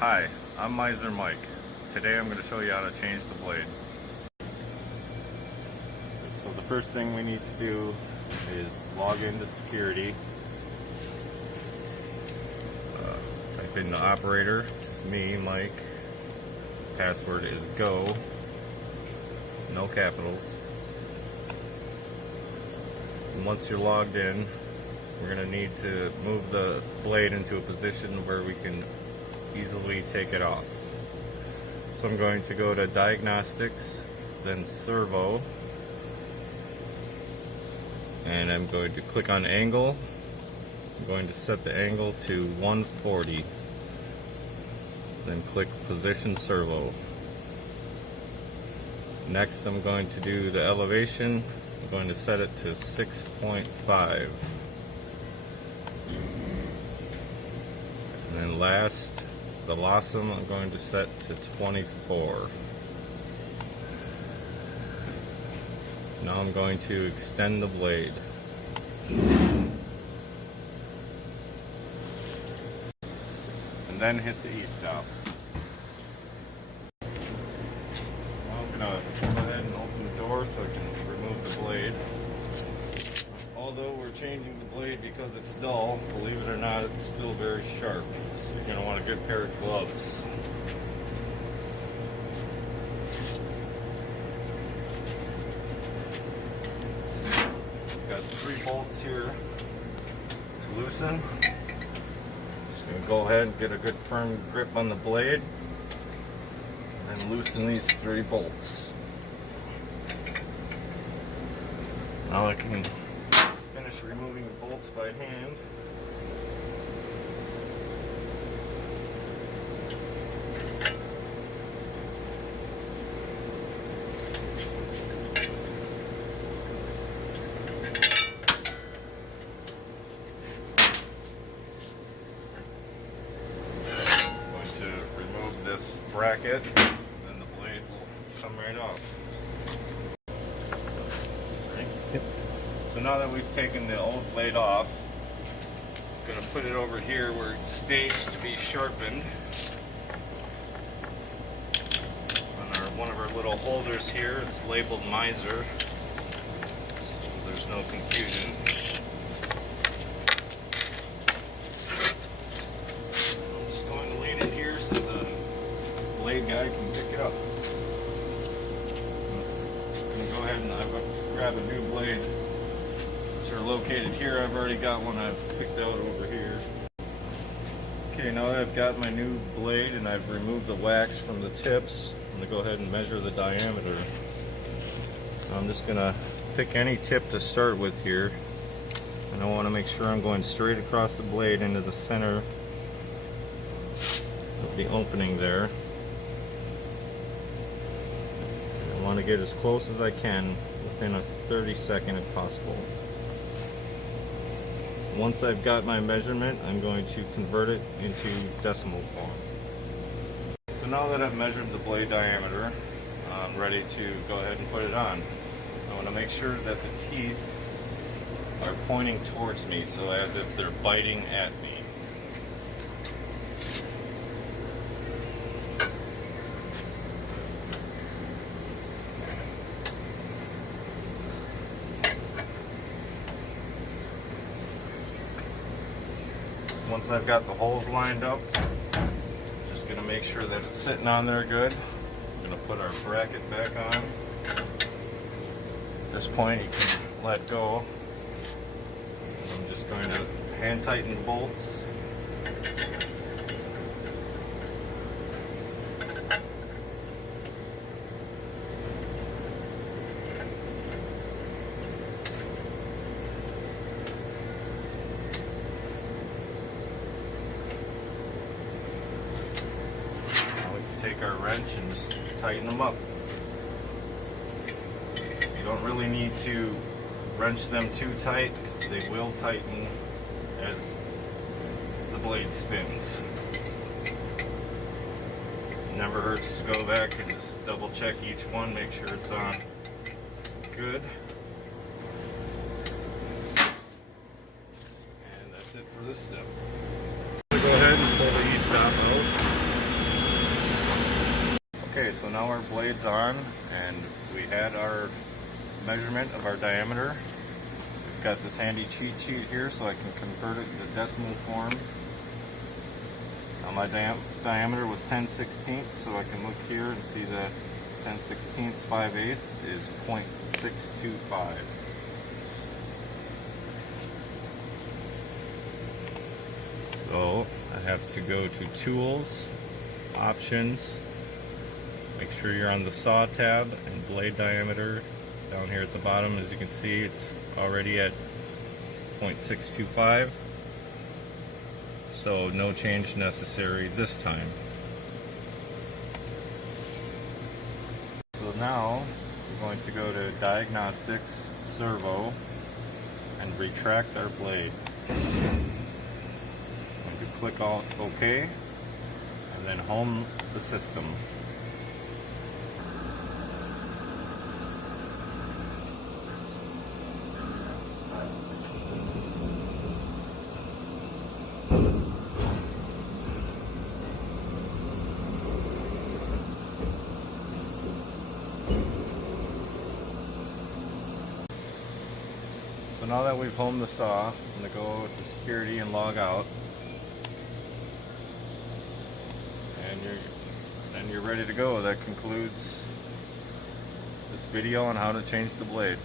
Hi, I'm Miser Mike. Today I'm going to show you how to change the blade. So the first thing we need to do is log into security. Type in the operator, it's me, Mike. Password is go, no capitals. And once you're logged in, we're going to need to move the blade into a position where we can easily take it off. So I'm going to go to diagnostics, then servo, and I'm going to click on angle. I'm going to set the angle to 140, then click position servo. Next I'm going to do the elevation. I'm going to set it to 6.5. And then last, the lossum I'm going to set to 24. Now I'm going to extend the blade. And then hit the E-stop. Now I'm going to go ahead and open the door so I can remove the blade. Although we're changing the blade because it's dull, believe it or not, it's still very sharp. So you're going to want a good pair of gloves. Got 3 bolts here to loosen. Just going to go ahead and get a good firm grip on the blade and loosen these 3 bolts. Now I can finish removing the bolts by hand. This bracket, and then the blade will come right off. Right? Yep. So now that we've taken the old blade off, I'm going to put it over here where it's staged to be sharpened. On one of our little holders here, it's labeled Miser, so there's no confusion. Blade guy can pick it up. I'm going to go ahead and grab a new blade, which are located here. I've already got one I've picked out over here. Okay, now that I've got my new blade and I've removed the wax from the tips, I'm going to go ahead and measure the diameter. I'm just going to pick any tip to start with here, and I want to make sure I'm going straight across the blade into the center of the opening there. I want to get as close as I can within a 30-second if possible. Once I've got my measurement, I'm going to convert it into decimal form. So now that I've measured the blade diameter, I'm ready to go ahead and put it on. I want to make sure that the teeth are pointing towards me, so as if they're biting at me. Once I've got the holes lined up, just going to make sure that it's sitting on there good. I'm going to put our bracket back on. At this point you can let go. I'm just going to hand tighten the bolts. Take our wrench and just tighten them up. You don't really need to wrench them too tight because they will tighten as the blade spins. It never hurts to go back and just double check each one, make sure it's on good. And that's it for this step. Go ahead and pull the E-stop out. Okay, so now our blade's on, and we had our measurement of our diameter. We've got this handy cheat sheet here so I can convert it to decimal form. Now my diameter was 10/16, so I can look here and see that 10/16 5/8 is 0.625. So I have to go to Tools, Options, make sure you're on the saw tab, and blade diameter down here at the bottom. As you can see, it's already at 0.625, so no change necessary this time. So now we're going to go to Diagnostics, Servo, and retract our blade. I'm going to click on OK, and then home the system. So now that we've homed the saw, I'm going to go to security and log out. And you're ready to go. That concludes this video on how to change the blade.